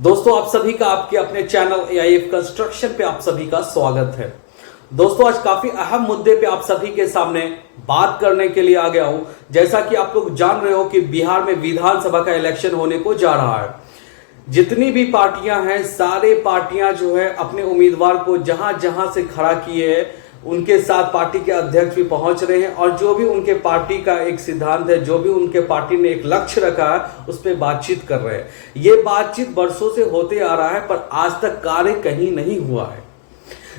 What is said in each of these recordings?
दोस्तों आप सभी का आपके अपने चैनल एआईएफ कंस्ट्रक्शन पे आप सभी का स्वागत है। दोस्तों आज काफी अहम मुद्दे पे आप सभी के सामने बात करने के लिए आ गया हूं। जैसा कि आप लोग जान रहे हो कि बिहार में विधानसभा का इलेक्शन होने को जा रहा है। जितनी भी पार्टियां हैं सारे पार्टियां जो है अपने उम्मीदवार को जहां जहां से खड़ा किए हैं उनके साथ पार्टी के अध्यक्ष भी पहुंच रहे हैं और जो भी उनके पार्टी का एक सिद्धांत है, जो भी उनके पार्टी ने एक लक्ष्य रखा है उस पर बातचीत कर रहे हैं। ये बातचीत बरसों से होते आ रहा है पर आज तक कार्य कहीं नहीं हुआ है।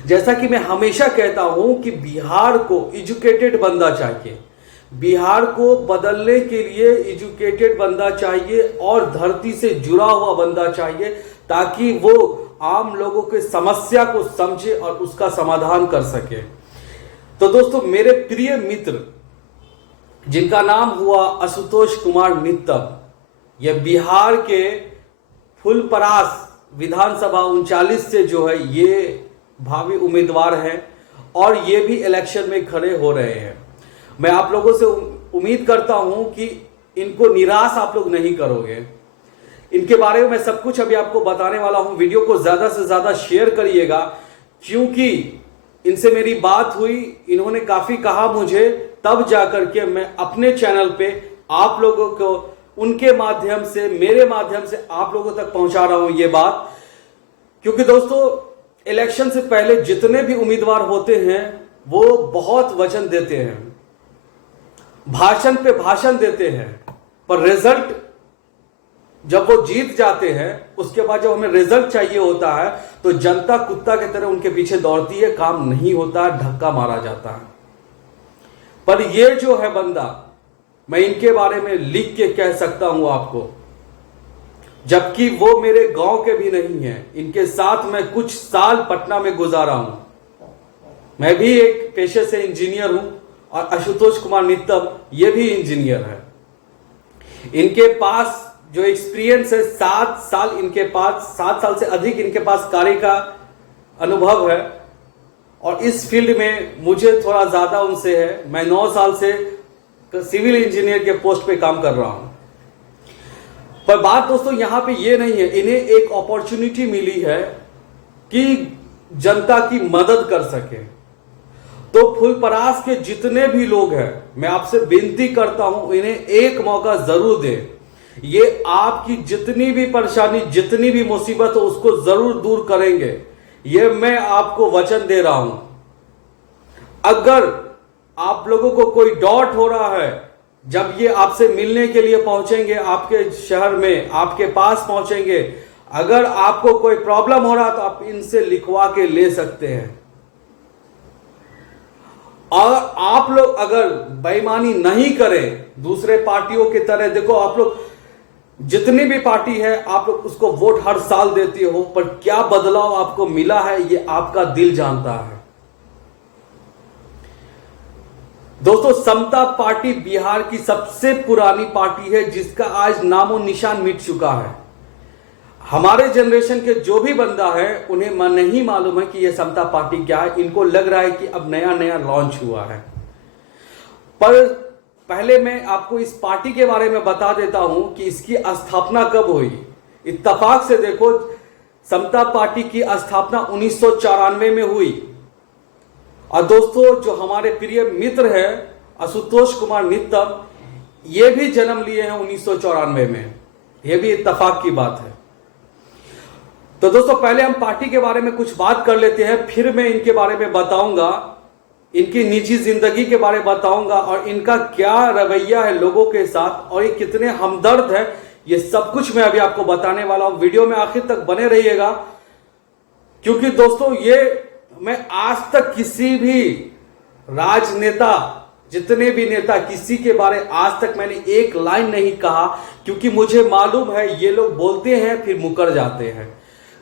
जैसा कि मैं हमेशा कहता हूं कि बिहार को एजुकेटेड बंदा चाहिए, बिहार को बदलने के लिए एजुकेटेड बंदा चाहिए और धरती से जुड़ा हुआ बंदा चाहिए ताकि वो आम लोगों के समस्या को समझे और उसका समाधान कर सके। तो दोस्तों मेरे प्रिय मित्र जिनका नाम हुआ आशुतोष कुमार नित्तम, ये बिहार के फुलपरास विधानसभा 39 से जो है ये भावी उम्मीदवार हैं और ये भी इलेक्शन में खड़े हो रहे हैं। मैं आप लोगों से उम्मीद करता हूं कि इनको निराश आप लोग नहीं करोगे। इनके बारे में मैं सब कुछ अभी आपको बताने वाला हूं। वीडियो को ज्यादा से ज्यादा शेयर करिएगा क्योंकि इनसे मेरी बात हुई, इन्होंने काफी कहा मुझे, तब जाकर के मैं अपने चैनल पे आप लोगों को उनके माध्यम से, मेरे माध्यम से आप लोगों तक पहुंचा रहा हूं ये बात। क्योंकि दोस्तों इलेक्शन से पहले जितने भी उम्मीदवार होते हैं वो बहुत वचन देते हैं, भाषण पे भाषण देते हैं, पर रिजल्ट जब वो जीत जाते हैं उसके बाद जब हमें रिजल्ट चाहिए होता है तो जनता कुत्ता की तरह उनके पीछे दौड़ती है, काम नहीं होता है, धक्का मारा जाता है। पर ये जो है बंदा, मैं इनके बारे में लिख के कह सकता हूं आपको, जबकि वो मेरे गांव के भी नहीं है। इनके साथ मैं कुछ साल पटना में गुजारा हूं। मैं भी एक पेशे से इंजीनियर हूं और आशुतोष कुमार नित्तम ये भी इंजीनियर है। इनके पास जो एक्सपीरियंस है 7 साल, इनके पास 7 साल से अधिक इनके पास कार्य का अनुभव है और इस फील्ड में मुझे थोड़ा ज्यादा उनसे है। मैं 9 साल से सिविल इंजीनियर के पोस्ट पे काम कर रहा हूं। पर बात दोस्तों यहां पे ये नहीं है, इन्हें एक अपॉर्चुनिटी मिली है कि जनता की मदद कर सके। तो फुलपरास के जितने भी लोग हैं मैं आपसे विनती करता हूं इन्हें एक मौका जरूर दें। ये आपकी जितनी भी परेशानी, जितनी भी मुसीबत हो उसको जरूर दूर करेंगे, ये मैं आपको वचन दे रहा हूं। अगर आप लोगों को कोई डाउट हो रहा है, जब ये आपसे मिलने के लिए पहुंचेंगे, आपके शहर में आपके पास पहुंचेंगे, अगर आपको कोई प्रॉब्लम हो रहा है तो आप इनसे लिखवा के ले सकते हैं। और आप लोग अगर बेईमानी नहीं करें दूसरे पार्टियों की तरह, देखो आप लोग जितनी भी पार्टी है आप लोग उसको वोट हर साल देते हो, पर क्या बदलाव आपको मिला है ये आपका दिल जानता है। दोस्तों समता पार्टी बिहार की सबसे पुरानी पार्टी है जिसका आज नामो निशान मिट चुका है। हमारे जनरेशन के जो भी बंदा है उन्हें नहीं मालूम है कि यह समता पार्टी क्या है। इनको लग रहा है कि अब नया नया लॉन्च हुआ है। पर पहले मैं आपको इस पार्टी के बारे में बता देता हूं कि इसकी स्थापना कब हुई। इत्तेफाक से देखो, समता पार्टी की स्थापना 1994 में हुई। और दोस्तों जो हमारे प्रिय मित्र हैं आशुतोष कुमार नित्तम, ये भी जन्म लिए हैं 1994 में। यह भी इत्तेफाक की बात है। तो दोस्तों पहले हम पार्टी के बारे में कुछ बात कर लेते हैं, फिर मैं इनके बारे में बताऊंगा, इनकी निजी जिंदगी के बारे में बताऊंगा और इनका क्या रवैया है लोगों के साथ और ये कितने हमदर्द हैं, ये सब कुछ मैं अभी आपको बताने वाला हूं। वीडियो में आखिर तक बने रहिएगा क्योंकि दोस्तों ये मैं आज तक किसी भी राजनेता, जितने भी नेता, किसी के बारे आज तक मैंने एक लाइन नहीं कहा क्योंकि मुझे मालूम है ये लोग बोलते हैं फिर मुकर जाते हैं।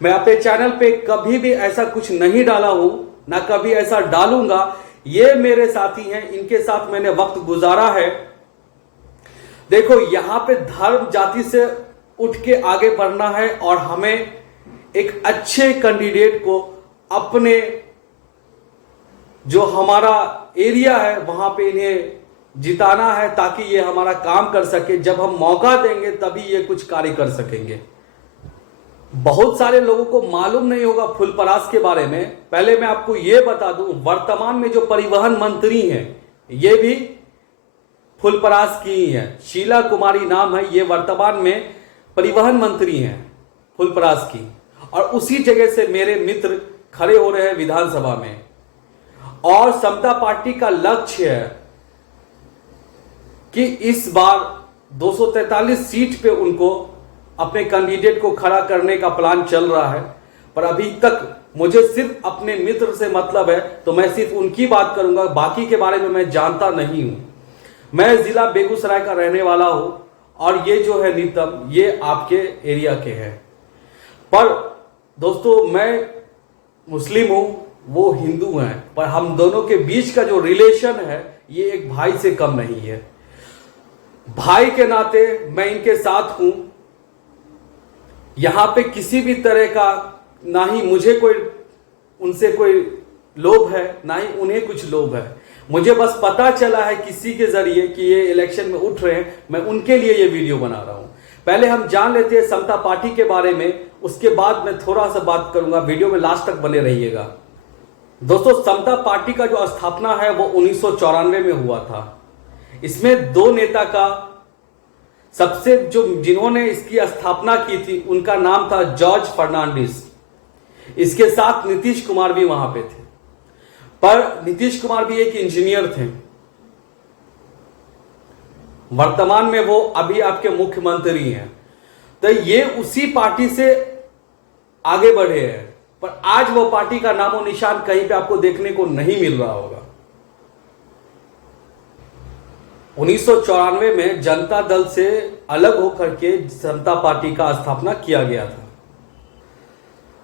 मैं अपने चैनल पे कभी भी ऐसा कुछ नहीं डाला हूं, ना कभी ऐसा डालूंगा। ये मेरे साथी हैं, इनके साथ मैंने वक्त गुजारा है। देखो यहां पे धर्म जाति से उठ के आगे बढ़ना है और हमें एक अच्छे कैंडिडेट को अपने जो हमारा एरिया है वहां पे इन्हें जिताना है ताकि ये हमारा काम कर सके। जब हम मौका देंगे तभी ये कुछ कार्य कर सकेंगे। बहुत सारे लोगों को मालूम नहीं होगा फुलपरास के बारे में। पहले मैं आपको यह बता दूं, वर्तमान में जो परिवहन मंत्री हैं ये भी फुलपरास की ही है। शीला कुमारी नाम है, ये वर्तमान में परिवहन मंत्री हैं फुलपरास की। और उसी जगह से मेरे मित्र खड़े हो रहे हैं विधानसभा में। और समता पार्टी का लक्ष्य है कि इस बार 243 सीट पे उनको अपने कैंडिडेट को खड़ा करने का प्लान चल रहा है। पर अभी तक मुझे सिर्फ अपने मित्र से मतलब है, तो मैं सिर्फ उनकी बात करूंगा, बाकी के बारे में मैं जानता नहीं हूं। मैं जिला बेगूसराय का रहने वाला हूं और ये जो है नीतम, ये आपके एरिया के हैं। पर दोस्तों, मैं मुस्लिम हूं, वो हिंदू हैं, पर हम दोनों के बीच का जो रिलेशन है ये एक भाई से कम नहीं है। भाई के नाते मैं इनके साथ हूं। यहां पे किसी भी तरह का ना ही मुझे कोई उनसे कोई लोभ है, ना ही उन्हें कुछ लोभ है। मुझे बस पता चला है किसी के जरिए कि ये इलेक्शन में उठ रहे हैं, मैं उनके लिए ये वीडियो बना रहा हूं। पहले हम जान लेते हैं समता पार्टी के बारे में, उसके बाद मैं थोड़ा सा बात करूंगा। वीडियो में लास्ट तक बने रहिएगा। दोस्तों, समता पार्टी का जो स्थापना है वो 1994 में हुआ था। इसमें दो नेता का सबसे जिन्होंने इसकी स्थापना की थी उनका नाम था जॉर्ज फर्नांडिस। इसके साथ नीतीश कुमार भी वहां पे थे, पर नीतीश कुमार भी एक इंजीनियर थे। वर्तमान में वो अभी आपके मुख्यमंत्री हैं। तो ये उसी पार्टी से आगे बढ़े हैं, पर आज वो पार्टी का नामो निशान कहीं पे आपको देखने को नहीं मिल रहा होगा। 1994 में जनता दल से अलग होकर के समता पार्टी का स्थापना किया गया था।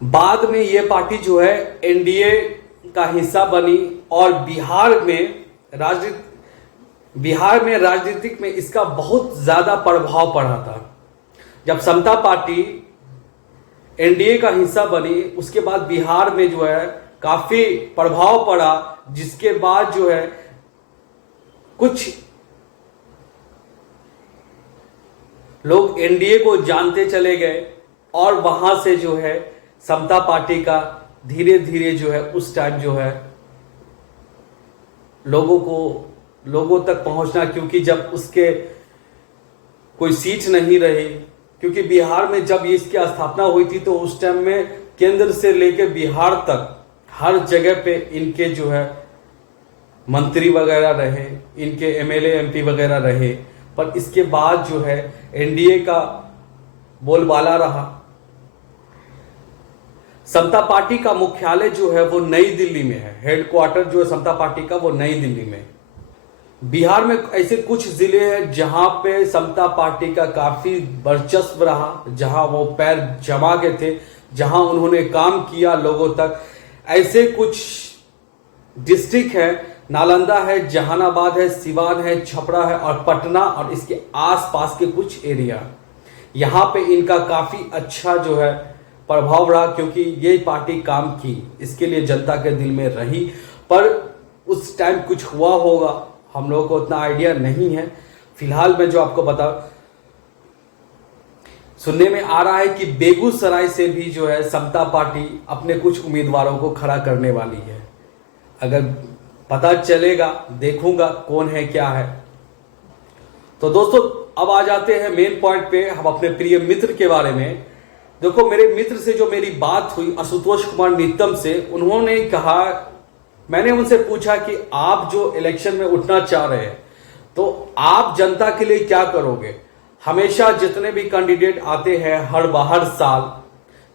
बाद में यह पार्टी जो है एनडीए का हिस्सा बनी और बिहार में राजनीतिक में इसका बहुत ज्यादा प्रभाव पड़ा था। जब समता पार्टी एनडीए का हिस्सा बनी, उसके बाद बिहार में जो है काफी प्रभाव पड़ा, जिसके बाद जो है कुछ लोग एनडीए को जानते चले गए और वहां से जो है समता पार्टी का धीरे धीरे जो है उस टाइम जो है लोगों तक पहुंचना, क्योंकि जब उसके कोई सीट नहीं रही, क्योंकि बिहार में जब इसकी स्थापना हुई थी तो उस टाइम में केंद्र से लेकर बिहार तक हर जगह पे इनके जो है मंत्री वगैरह रहे, इनके एमएलए एमपी वगैरह रहे। पर इसके बाद जो है एनडीए का बोलबाला रहा। समता पार्टी का मुख्यालय जो है वो नई दिल्ली में है। हेडक्वार्टर जो है समता पार्टी का वो नई दिल्ली में। बिहार में ऐसे कुछ जिले हैं जहां पे समता पार्टी का काफी वर्चस्व रहा, जहां वो पैर जमा के थे, जहां उन्होंने काम किया लोगों तक। ऐसे कुछ डिस्ट्रिक्ट है, नालंदा है, जहानाबाद है, सिवान है, छपरा है और पटना और इसके आसपास के कुछ एरिया। यहां पे इनका काफी अच्छा जो है प्रभाव रहा, क्योंकि ये पार्टी काम की, इसके लिए जनता के दिल में रही। पर उस टाइम कुछ हुआ होगा, हम लोगों को उतना आइडिया नहीं है। फिलहाल मैं जो आपको बता, सुनने में आ रहा है कि बेगूसराय से भी जो है समता पार्टी अपने कुछ उम्मीदवारों को खड़ा करने वाली है। अगर पता चलेगा, देखूंगा कौन है क्या है। तो दोस्तों, अब आ जाते हैं मेन पॉइंट पे, हम अपने प्रिय मित्र के बारे में। देखो, मेरे मित्र से जो मेरी बात हुई आशुतोष कुमार नीतम से, उन्होंने कहा, मैंने उनसे पूछा कि आप जो इलेक्शन में उठना चाह रहे हैं तो आप जनता के लिए क्या करोगे। हमेशा जितने भी कैंडिडेट आते हैं हर साल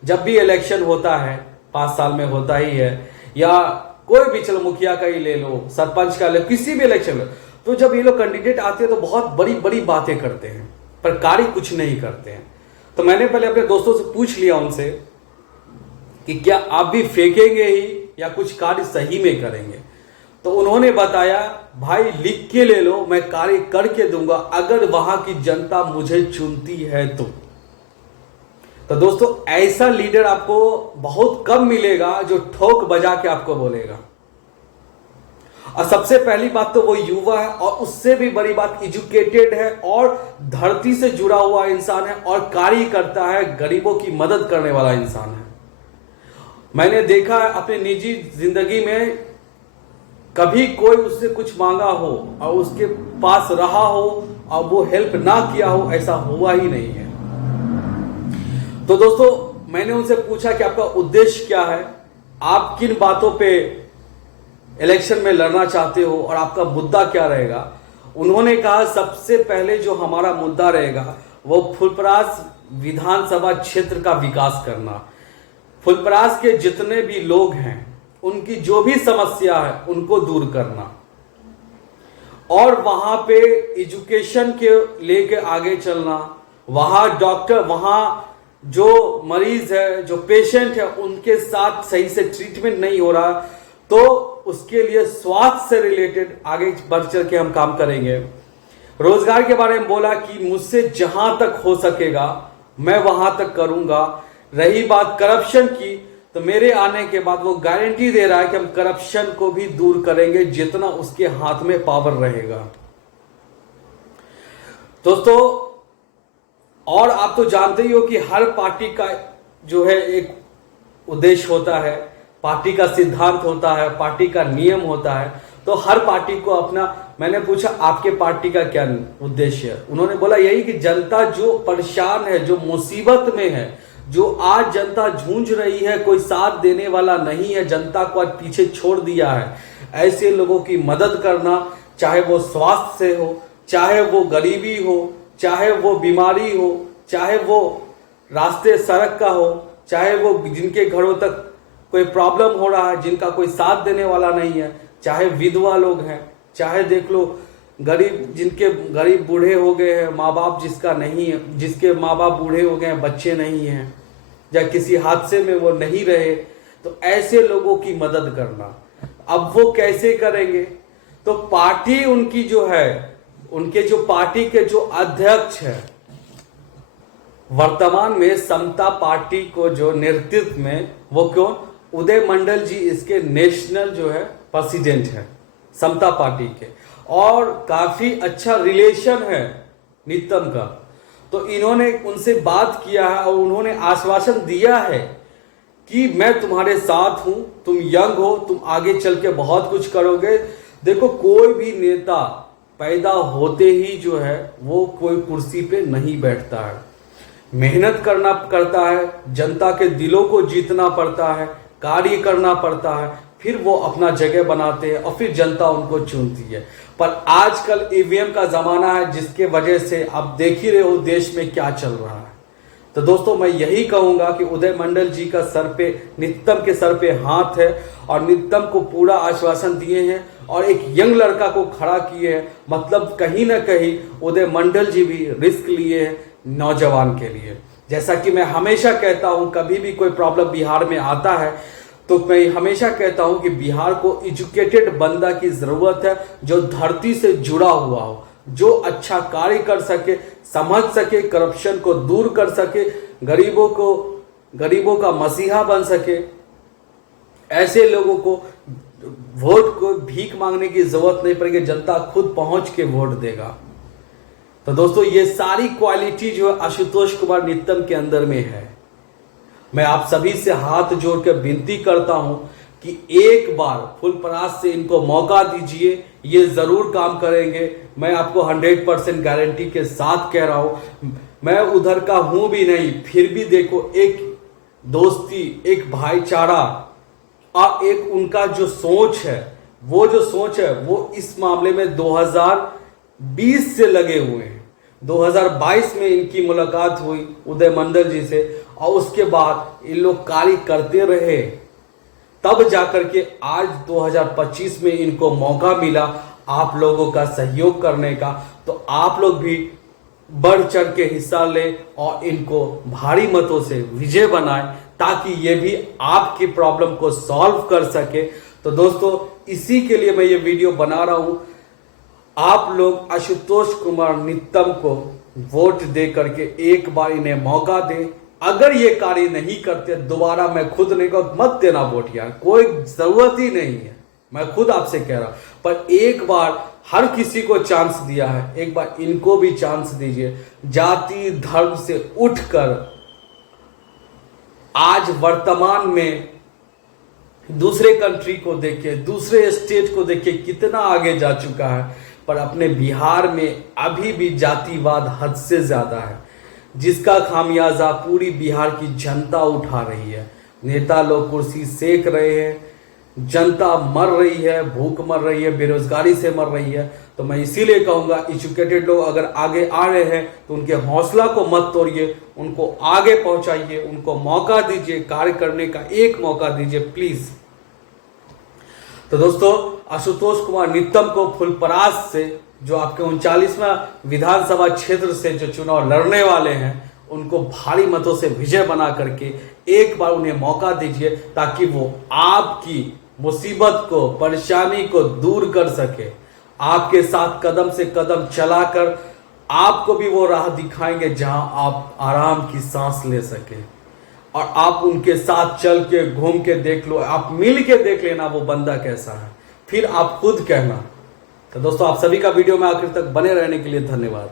जब भी इलेक्शन होता है, 5 साल में होता ही है, या कोई भी, चलो मुखिया का ही ले लो, सरपंच का ले लो, किसी भी इलेक्शन में, तो जब ये लोग कैंडिडेट आते हैं तो बहुत बड़ी बड़ी बातें करते हैं पर कार्य कुछ नहीं करते हैं। तो मैंने पहले अपने दोस्तों से पूछ लिया उनसे कि क्या आप भी फेंकेंगे ही या कुछ कार्य सही में करेंगे। तो उन्होंने बताया, भाई लिख के ले लो, मैं कार्य करके दूंगा अगर वहां की जनता मुझे चुनती है तो दोस्तों, ऐसा लीडर आपको बहुत कम मिलेगा जो ठोक बजा के आपको बोलेगा। और सबसे पहली बात तो वो युवा है, और उससे भी बड़ी बात एजुकेटेड है और धरती से जुड़ा हुआ इंसान है और कार्य करता है, गरीबों की मदद करने वाला इंसान है। मैंने देखा है अपनी निजी जिंदगी में, कभी कोई उससे कुछ मांगा हो और उसके पास रहा हो और वो हेल्प ना किया हो, ऐसा हुआ ही नहीं है। तो दोस्तों, मैंने उनसे पूछा कि आपका उद्देश्य क्या है, आप किन बातों पे इलेक्शन में लड़ना चाहते हो और आपका मुद्दा क्या रहेगा। उन्होंने कहा सबसे पहले जो हमारा मुद्दा रहेगा वो फुलपरास विधानसभा क्षेत्र का विकास करना। फुलपरास के जितने भी लोग हैं उनकी जो भी समस्या है उनको दूर करना, और वहां पे एजुकेशन के लेके आगे चलना। वहां डॉक्टर, वहां जो मरीज है, जो पेशेंट है, उनके साथ सही से ट्रीटमेंट नहीं हो रहा, तो उसके लिए स्वास्थ्य से रिलेटेड आगे बढ़ चल के हम काम करेंगे। रोजगार के बारे में बोला कि मुझसे जहां तक हो सकेगा मैं वहां तक करूंगा। रही बात करप्शन की, तो मेरे आने के बाद वो गारंटी दे रहा है कि हम करप्शन को भी दूर करेंगे जितना उसके हाथ में पावर रहेगा। दोस्तों, और आप तो जानते ही हो कि हर पार्टी का जो है एक उद्देश्य होता है, पार्टी का सिद्धांत होता है, पार्टी का नियम होता है। तो हर पार्टी को अपना, मैंने पूछा आपके पार्टी का क्या उद्देश्य है, उन्होंने बोला यही कि जनता जो परेशान है, जो मुसीबत में है, जो आज जनता जूझ रही है, कोई साथ देने वाला नहीं है, जनता को आज पीछे छोड़ दिया है, ऐसे लोगों की मदद करना, चाहे वो स्वास्थ्य से हो, चाहे वो गरीबी हो, चाहे वो बीमारी हो, चाहे वो रास्ते सड़क का हो, चाहे वो जिनके घरों तक कोई प्रॉब्लम हो रहा है, जिनका कोई साथ देने वाला नहीं है, चाहे विधवा लोग हैं, चाहे देख लो गरीब, जिनके गरीब बूढ़े हो गए हैं, माँ बाप जिसका नहीं है, जिसके माँ बाप बूढ़े हो गए हैं, बच्चे नहीं हैं, या किसी हादसे में वो नहीं रहे, तो ऐसे लोगों की मदद करना। अब वो कैसे करेंगे, तो पार्टी उनकी जो है, उनके जो पार्टी के जो अध्यक्ष है, वर्तमान में समता पार्टी को जो नेतृत्व में, वो कौन, उदय मंडल जी इसके नेशनल जो है प्रेसिडेंट है समता पार्टी के, और काफी अच्छा रिलेशन है नितम का। तो इन्होंने उनसे बात किया है और उन्होंने आश्वासन दिया है कि मैं तुम्हारे साथ हूं, तुम यंग हो, तुम आगे चल के बहुत कुछ करोगे। देखो, कोई भी नेता पैदा होते ही जो है वो कोई कुर्सी पे नहीं बैठता है, मेहनत करना करता है, जनता के दिलों को जीतना पड़ता है, कार्य करना पड़ता है, फिर वो अपना जगह बनाते हैं और फिर जनता उनको चुनती है। पर आजकल ईवीएम का जमाना है, जिसके वजह से आप देख ही रहे हो देश में क्या चल रहा है। तो दोस्तों, मैं यही कहूंगा कि उदय मंडल जी का सर पे, नितम के सर पे हाथ है, और नितम को पूरा आश्वासन दिए हैं और एक यंग लड़का को खड़ा किए हैं। मतलब कहीं ना कहीं उदय मंडल जी भी रिस्क लिए हैं नौजवान के लिए। जैसा कि मैं हमेशा कहता हूं, कभी भी कोई प्रॉब्लम बिहार में आता है तो मैं हमेशा कहता हूं कि बिहार को एजुकेटेड बंदा की जरूरत है, जो धरती से जुड़ा हुआ हो, जो अच्छा कार्य कर सके, समझ सके, करप्शन को दूर कर सके, गरीबों का मसीहा बन सके। ऐसे लोगों को वोट को भीख मांगने की जरूरत नहीं पड़ेगी, जनता खुद पहुंच के वोट देगा। तो दोस्तों, ये सारी क्वालिटी जो है आशुतोष कुमार नितम के अंदर में है। मैं आप सभी से हाथ जोड़कर विनती करता हूं कि एक बार फुलपरास से इनको मौका दीजिए, ये जरूर काम करेंगे। मैं आपको 100% गारंटी के साथ कह रहा हूं। मैं उधर का हूं भी नहीं, फिर भी देखो, एक दोस्ती, एक भाईचारा और एक उनका जो सोच है, वो इस मामले में 2020 से लगे हुए हैं। 2022 में इनकी मुलाकात हुई उदय मंडल जी से, और उसके बाद इन लोग कार्य करते रहे, तब जाकर के आज 2025 में इनको मौका मिला आप लोगों का सहयोग करने का। तो आप लोग भी बढ़ चढ़ के हिस्सा लें और इनको भारी मतों से विजय बनाएं, ताकि ये भी आपकी प्रॉब्लम को सॉल्व कर सके। तो दोस्तों, इसी के लिए मैं ये वीडियो बना रहा हूं। आप लोग आशुतोष कुमार नितम को वोट दे करके एक बार इन्हें मौका दें। अगर ये कार्य नहीं करते, दोबारा मैं खुद नहीं कहूँ, मत देना वोट यार, कोई जरूरत ही नहीं है। मैं खुद आपसे कह रहा हूं, पर एक बार हर किसी को चांस दिया है, एक बार इनको भी चांस दीजिए। जाति धर्म से उठकर आज वर्तमान में दूसरे कंट्री को देखिए, दूसरे स्टेट को देखिए कितना आगे जा चुका है, पर अपने बिहार में अभी भी जातिवाद हद से ज्यादा है, जिसका खामियाजा पूरी बिहार की जनता उठा रही है। नेता लोग कुर्सी सेक रहे हैं, जनता मर रही है, भूख मर रही है, बेरोजगारी से मर रही है। तो मैं इसीलिए कहूंगा, एजुकेटेड लोग अगर आगे आ रहे हैं तो उनके हौसला को मत तोड़िए, उनको आगे पहुंचाइए, उनको मौका दीजिए, कार्य करने का एक मौका दीजिए प्लीज। तो दोस्तों, आशुतोष कुमार नित्तम को फुलपरास से, जो आपके 39वां विधानसभा क्षेत्र से जो चुनाव लड़ने वाले हैं, उनको भारी मतों से विजय बना करके एक बार उन्हें मौका दीजिए, ताकि वो आपकी मुसीबत को, परेशानी को दूर कर सके। आपके साथ कदम से कदम चलाकर आपको भी वो राह दिखाएंगे जहां आप आराम की सांस ले सके। और आप उनके साथ चल के, घूम के देख लो, आप मिल के देख लेना वो बंदा कैसा है, फिर आप खुद कहना। तो दोस्तों, आप सभी का वीडियो में आखिर तक बने रहने के लिए धन्यवाद।